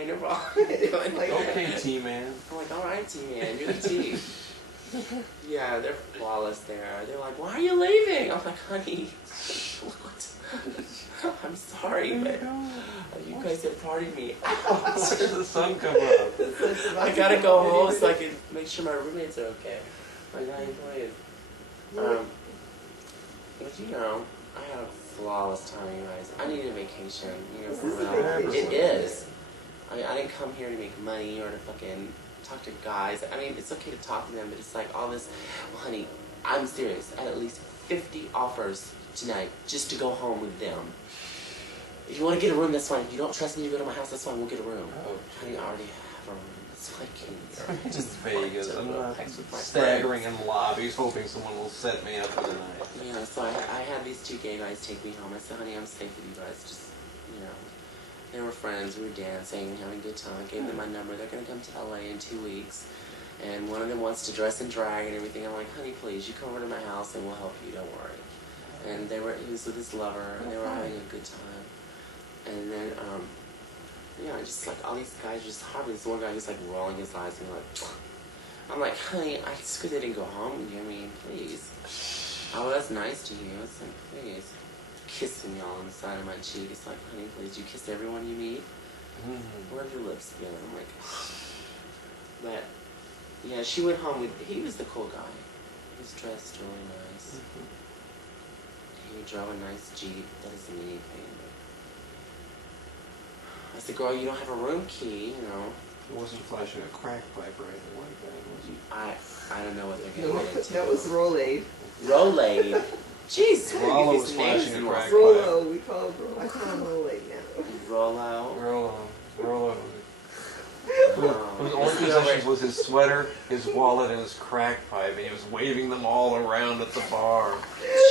okay, no problem. Like, okay, T-Man. I'm like, all right, T-Man, you're the T. Yeah, they're flawless there. They're like, why are you leaving? I'm like, honey, what? I'm sorry, but you guys have partied me. The sun come up. I gotta go home so I can make sure my roommates are okay. My guy employees. But you know, I had a flawless time, you guys. I needed a vacation. You know, for real. It is. I didn't come here to make money or to fucking talk to guys. I mean, it's okay to talk to them, but it's like all this. Well, honey, I'm serious. I had at least 50 offers tonight just to go home with them. If you want to get a room, that's fine. If you don't trust me to go to my house, that's fine. We'll get a room. Oh, honey, I already have a room. It's like just Vegas. I'm not staggering in lobbies hoping someone will set me up for the night. Yeah, so I had these two gay guys take me home. I said, honey, I'm safe with you guys. Just, you know. They were friends. We were dancing, having a good time. I gave them my number. They're going to come to LA in 2 weeks. And one of them wants to dress in drag and everything. I'm like, honey, please, you come over to my house and we'll help you. Don't worry. And he was with his lover, and they were having a good time. And then, just like all these guys just harboring. This one guy who's like rolling his eyes and like, I'm like, honey, it's good they didn't go home with you. I mean, please. I was nice to you. It's like, please. Kissing me all on the side of my cheek. It's like, honey, please, you kiss everyone you meet? Rub your lips together. I'm like, but, yeah, she went home with, he was the cool guy. He was dressed really nice. He drove a nice Jeep. That doesn't mean anything. I said, girl, you don't have a room key, you know. It wasn't flashing a crack pipe or anything like that, was it? I don't know what they're going to into. That was Rolade. Rolade? Jeez, Rollo was flashing a crack pipe. Rollo, I call him Rolade now. Rollo? Rollo. His only possessions was his sweater, his wallet, and his crack pipe, and he was waving them all around at the bar.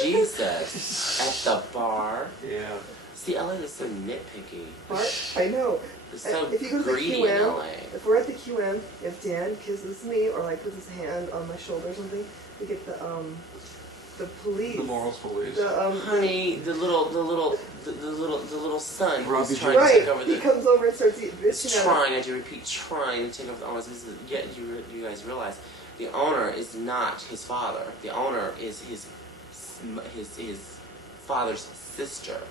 Jesus. At the bar? Yeah. See, LA is so nitpicky. I know. It's so if you go to the greedy in QM, LA. if we're at the QM, if Dan kisses me or like puts his hand on my shoulder or something, we get the police. The morals police. Honey, the little son who's trying right. to take over the... He comes over and starts bitching trying, I do repeat, trying to take over the owners. Yet you guys realize the owner is not his father. The owner is his father's sister.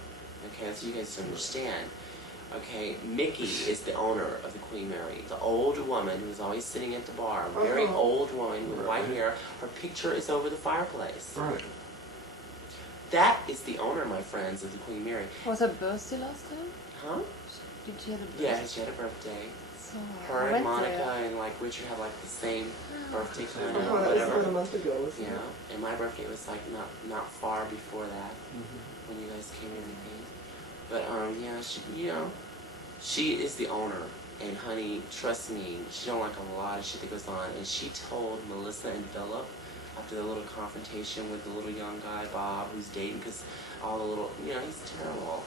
Okay, so you guys understand. Okay, Mickey is the owner of the Queen Mary, the old woman who's always sitting at the bar, a very old woman with white hair. Her picture is over the fireplace. Right. That is the owner, my friends, of the Queen Mary. Was her birthday last time? Huh? Did she have a birthday? Yeah, she had a birthday. So Her and Monica and like Richard have like the same birthday kind of That was about a month ago. Yeah, and my birthday was like not far before that when you guys came in and came. But yeah, she is the owner, and honey, trust me, she don't like a lot of shit that goes on. And she told Melissa and Philip after the little confrontation with the little young guy Bob who's dating, because all the little, he's terrible.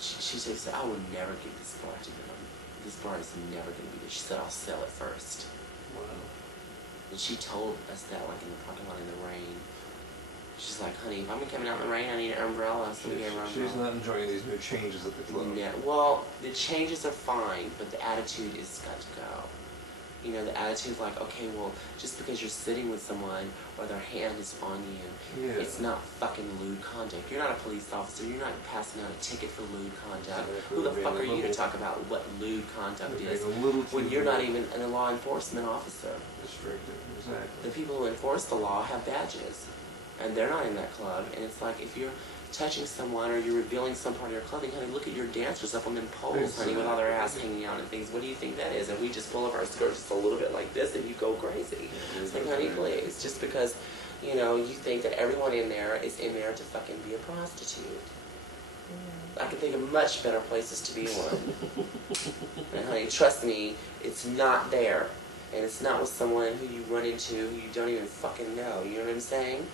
She said, I would never give this bar to them. This bar is never going to be there. She said, I'll sell it first. Wow. And she told us that like in the parking lot in the rain. She's like, honey, if I'm coming out in the rain, I need an umbrella. So we gave her an umbrella. She's not enjoying these new changes at the club. Yeah, well, the changes are fine, but the attitude is got to go. The attitude like, okay, well, just because you're sitting with someone or their hand is on you, it's not fucking lewd conduct. You're not a police officer. You're not passing out a ticket for lewd conduct. Who the fuck are you to talk about what lewd conduct is when you're not even a law enforcement officer? Restricted, exactly. The people who enforce the law have badges, and they're not in that club. And it's like, if you're touching someone or you're revealing some part of your clothing, honey, look at your dancers up on them poles, honey, with all their ass hanging out and things. What do you think that is? And we just pull up our skirts just a little bit like this and you go crazy. It's like, honey, please. Just because, you think that everyone in there is in there to fucking be a prostitute. I can think of much better places to be one. And honey, trust me, it's not there. And it's not with someone who you run into who you don't even fucking know. You know what I'm saying?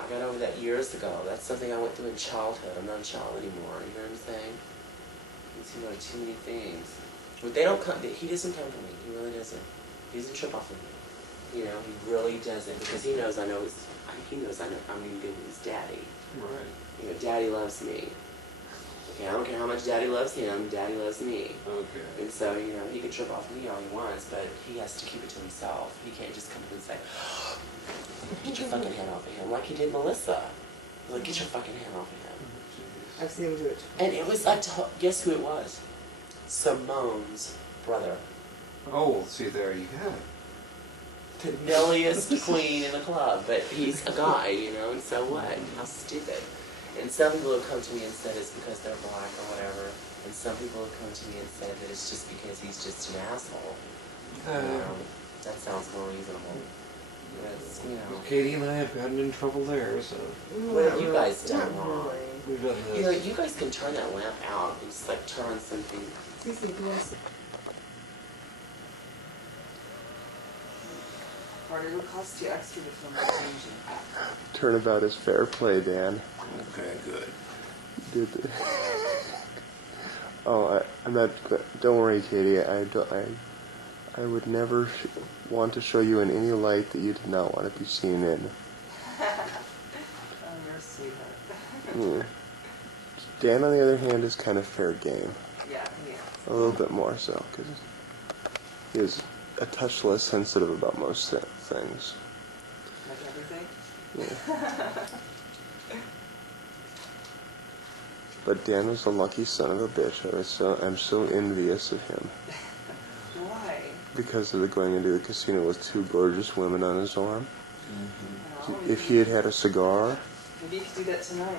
I got over that years ago. That's something I went through in childhood. I'm not a child anymore. You know what I'm saying? He's seen too many things. But they don't come. He doesn't come to me. He really doesn't. He doesn't trip off of me. He really doesn't, because he knows I know. He knows I know. I'm even good with his daddy. Right. Daddy loves me. Okay, I don't care how much Daddy loves him, Daddy loves me. Okay. And so, you know, he can trip off me all he wants, but he has to keep it to himself. He can't just come up and say, get your fucking hand off of him, like he did Melissa. Like, get your fucking hand off of him. I've seen him do it. And it was, guess who it was? Simone's brother. Oh, see, there you have it. The milliest queen in the club, but he's a guy, you know, and so what? How stupid. And some people have come to me and said it's because they're black or whatever, and some people have come to me and said that it's just because he's just an asshole. You know, that sounds more reasonable. That's, you know. Well, Katie and I have gotten in trouble there, so. What have you guys done Not wrong? really. We've done this. You know, you guys can turn that lamp out and just like turn something. Cece, go on. Or it'll cost you extra to film the changing. Turnabout is fair play, Dan. Okay, good. Did I'm not. Don't worry, Katie. I would never want to show you in any light that you did not want to be seen in. Oh, you're a sweetheart. Yeah. Dan, on the other hand, is kind of fair game. Yeah. A little bit more so, because he is a touch less sensitive about most things. Like everything? Yeah. But Dan was a lucky son of a bitch. I'm so envious of him. Why? Because of the going into the casino with two gorgeous women on his arm. Oh, If he had had a cigar. maybe you could do that tonight.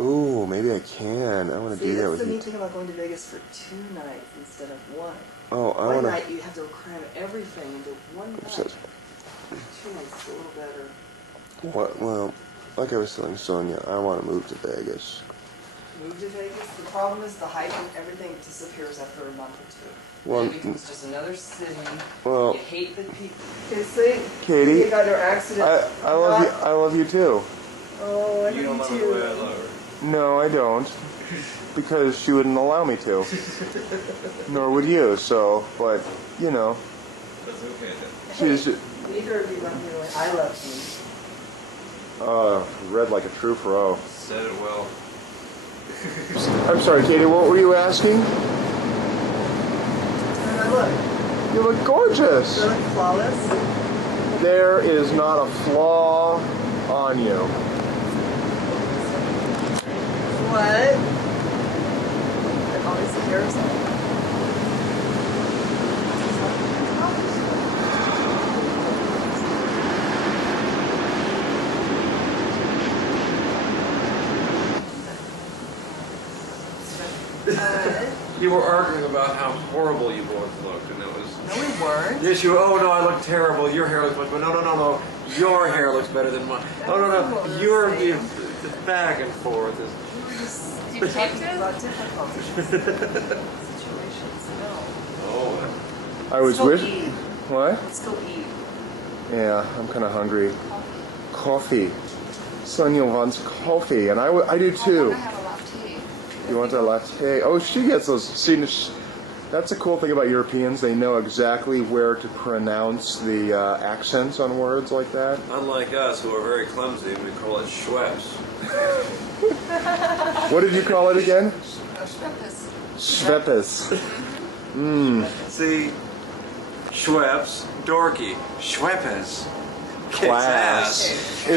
Ooh, maybe I can. I want to do that with That's the you. neat thing about going to Vegas for 2 nights instead of 1. Oh, I One want night you have to cram everything into 1 night. to. 2 nights is a little better. What? Well, like I was telling Sonja, I want to move to Vegas. Move to Vegas. The problem is the hype and everything disappears after a month or 2. Well, it becomes just another city. Well, You hate the people. Okay, see? Katie, You got your accident. I love you. I love you too. Oh, I You don't love love you the way I too. love her. No, I don't, because she wouldn't allow me to. Nor would you. So, but you know, That's okay then. she's Neither of you love me the way I love you. read like a true pro. Said it well. I'm sorry, Katie. What were you asking? And I look. You look gorgeous. Do I look flawless? There is not a flaw on you. What? And always the hair's on. You were arguing about how horrible you both looked, and it was. No, we weren't. Yes, you. Oh no, I look terrible. Your hair looks much better. No. Your hair looks better than mine. No. You're the back and forth. You talked about difficulties. Situations. No. Oh. I was Let's go wish. eat. What? Let's go eat. Yeah, I'm kind of hungry. Coffee. Sonja wants coffee, and I do I too. want to have a latte. You want a latte? Oh, she gets those. See, that's the cool thing about Europeans. They know exactly where to pronounce the accents on words like that. Unlike us, who are very clumsy, we call it Schweppes. What did you call it again? Schweppes. Schweppes. See, Schweppes, dorky. Schweppes. Kicks Class. ass.